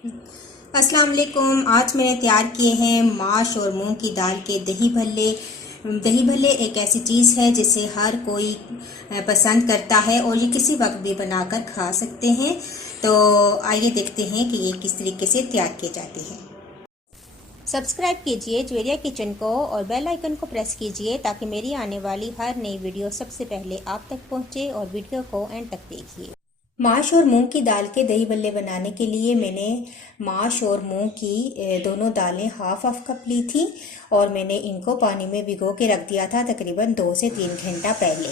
अस्सलाम वालेकुम। आज मैंने तैयार किए हैं माश और मूंग की दाल के दही भल्ले। दही भल्ले एक ऐसी चीज़ है जिसे हर कोई पसंद करता है और ये किसी वक्त भी बनाकर खा सकते हैं। तो आइए देखते हैं कि ये किस तरीके से तैयार किए जाते हैं। सब्सक्राइब कीजिए ज्वेरिया किचन को और बेल आइकन को प्रेस कीजिए ताकि मेरी आने वाली हर नई वीडियो सबसे पहले आप तक पहुंचे और वीडियो को एंड तक देखिए। माश और मूंग की दाल के दही बल्ले बनाने के लिए मैंने माश और मूंग की दोनों दालें हाफ हाफ कप ली थी और मैंने इनको पानी में भिगो के रख दिया था तकरीबन 2 से 3 घंटा पहले।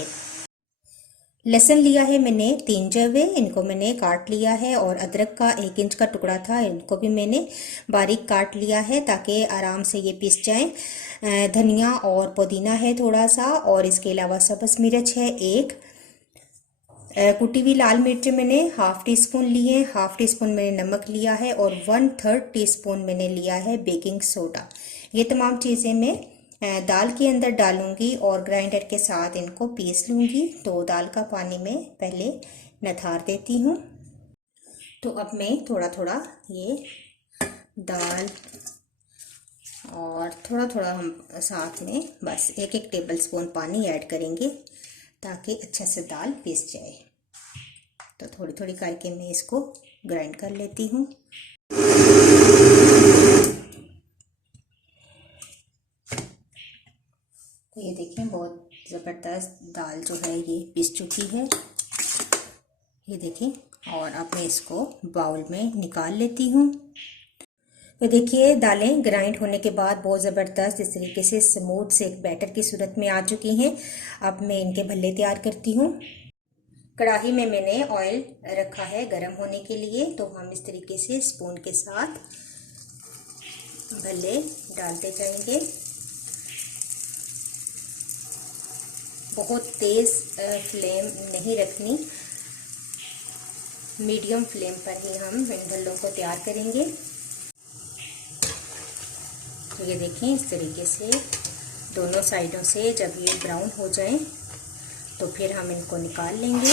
लहसुन लिया है मैंने 3 जवे, इनको मैंने काट लिया है और अदरक का 1 इंच का टुकड़ा था, इनको भी मैंने बारीक काट लिया है ताकि आराम से ये पिस जाएं। धनिया और पुदीना है थोड़ा सा और इसके अलावा सब्ज़ मिर्च है एक। कुटी हुई लाल मिर्च मैंने हाफ टी स्पून लिए, हाफ टी स्पून मैंने नमक लिया है और 1/3 टीस्पून मैंने लिया है बेकिंग सोडा। ये तमाम चीज़ें मैं दाल के अंदर डालूंगी और ग्राइंडर के साथ इनको पीस लूंगी। तो दाल का पानी में पहले नथार देती हूँ। तो अब मैं थोड़ा थोड़ा ये दाल और थोड़ा थोड़ा हम साथ में बस 1-1 टेबल स्पून पानी ऐड करेंगे ताकि अच्छे से दाल पीस जाए। तो थोड़ी थोड़ी करके मैं इसको ग्राइंड कर लेती हूँ। तो ये देखिए बहुत ज़बरदस्त दाल जो है ये पिस चुकी है, ये देखिए। और अब मैं इसको बाउल में निकाल लेती हूँ। तो देखिए दालें ग्राइंड होने के बाद बहुत ज़बरदस्त इस तरीके से स्मूथ से एक बैटर की सूरत में आ चुकी हैं। अब मैं इनके भल्ले तैयार करती हूँ। कढ़ाई में मैंने ऑयल रखा है गरम होने के लिए। तो हम इस तरीके से स्पून के साथ भल्ले डालते जाएंगे। बहुत तेज़ फ्लेम नहीं रखनी, मीडियम फ्लेम पर ही हम इन भल्लों को तैयार करेंगे। तो ये देखें इस तरीके से दोनों साइडों से जब ये ब्राउन हो जाएं तो फिर हम इनको निकाल लेंगे।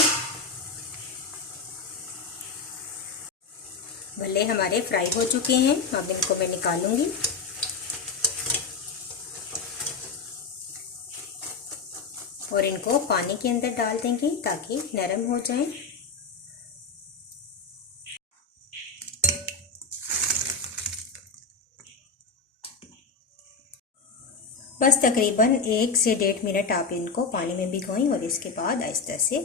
भल्ले हमारे फ्राई हो चुके हैं, अब इनको मैं निकालूंगी। और इनको पानी के अंदर डाल देंगे ताकि नरम हो जाएं। बस तकरीबन 1 से 1.5 मिनट आप इनको पानी में भिगोएं और इसके बाद आहिस्ता से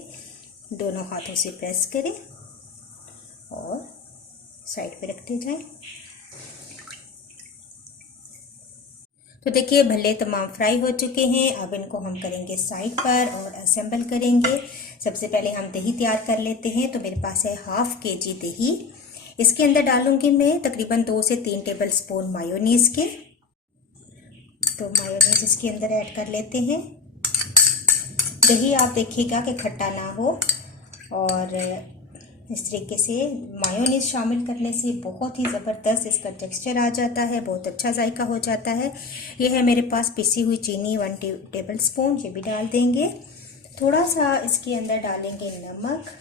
दोनों हाथों से प्रेस करें और साइड पे रखते जाएं। तो देखिए भल्ले तमाम फ्राई हो चुके हैं। अब इनको हम करेंगे साइड पर और असेंबल करेंगे। सबसे पहले हम दही तैयार कर लेते हैं। तो मेरे पास है हाफ kg दही। इसके अंदर डालूंगी मैं तकरीबन 2 से 3 टेबल स्पून मायोनीज के। तो मायोनीज इसके अंदर ऐड कर लेते हैं। दही आप देखिएगा कि खट्टा ना हो और इस तरीके से मायोनीज शामिल करने से बहुत ही ज़बरदस्त इसका टेक्सचर आ जाता है, बहुत अच्छा जायका हो जाता है। ये है मेरे पास पिसी हुई चीनी 1 टेबल स्पून, ये भी डाल देंगे। थोड़ा सा इसके अंदर डालेंगे नमक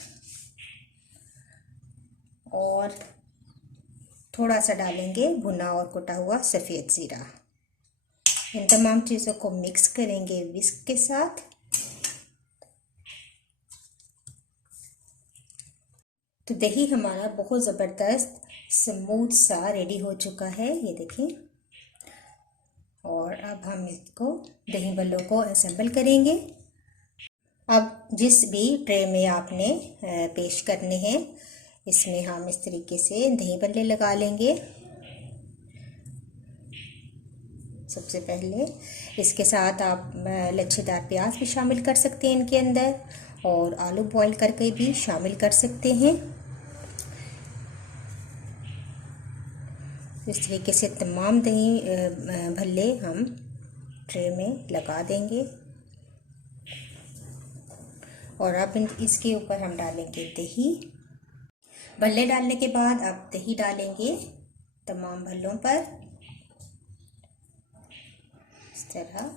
और थोड़ा सा डालेंगे भुना और कुटा हुआ सफ़ेद ज़ीरा। इन तमाम चीज़ों को मिक्स करेंगे विस्क के साथ। तो दही हमारा बहुत ज़बरदस्त स्मूथ सा रेडी हो चुका है, ये देखें। और अब हम इसको दही बल्लों को असेंबल करेंगे। अब जिस भी ट्रे में आपने पेश करने हैं इसमें हम इस तरीके से दही बल्ले लगा लेंगे। सबसे पहले इसके साथ आप लच्छेदार प्याज भी शामिल कर सकते हैं इनके अंदर और आलू बॉईल करके भी शामिल कर सकते हैं। इस तरीके से तमाम दही भल्ले हम ट्रे में लगा देंगे। और अब इसके ऊपर हम डालेंगे दही। भल्ले डालने के बाद अब दही डालेंगे तमाम भल्लों पर इस तरह।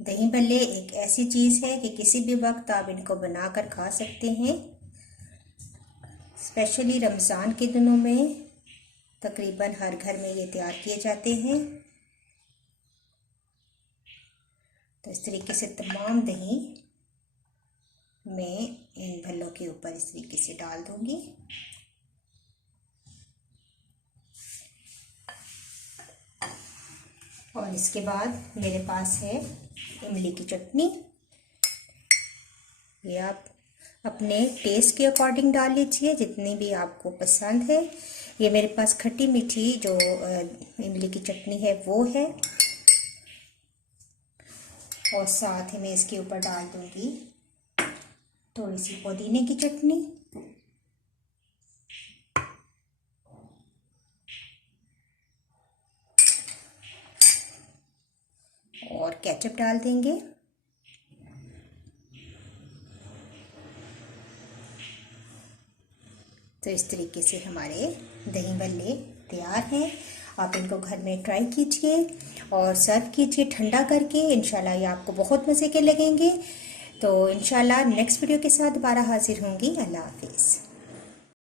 दही भल्ले एक ऐसी चीज़ है कि किसी भी वक्त आप इनको बनाकर खा सकते हैं। स्पेशली रमज़ान के दिनों में तकरीबन हर घर में ये तैयार किए जाते हैं। तो इस तरीके से तमाम दही मैं इन भल्लों के ऊपर इस तरीके से डाल दूंगी। और इसके बाद मेरे पास है इमली की चटनी। ये आप अपने टेस्ट के अकॉर्डिंग डाल लीजिए, जितनी भी आपको पसंद है। ये मेरे पास खट्टी मीठी जो इमली की चटनी है वो है। और साथ ही मैं इसके ऊपर डाल दूंगी थोड़ी सी पुदीने की चटनी और केचप डाल देंगे। तो इस तरीके से हमारे दही भल्ले तैयार हैं। आप इनको घर में ट्राई कीजिए और सर्व कीजिए ठंडा करके। इंशाल्लाह ये आपको बहुत मज़े के लगेंगे। तो इंशाल्लाह नेक्स्ट वीडियो के साथ दोबारा हाजिर होंगी। अल्लाह हाफिज़।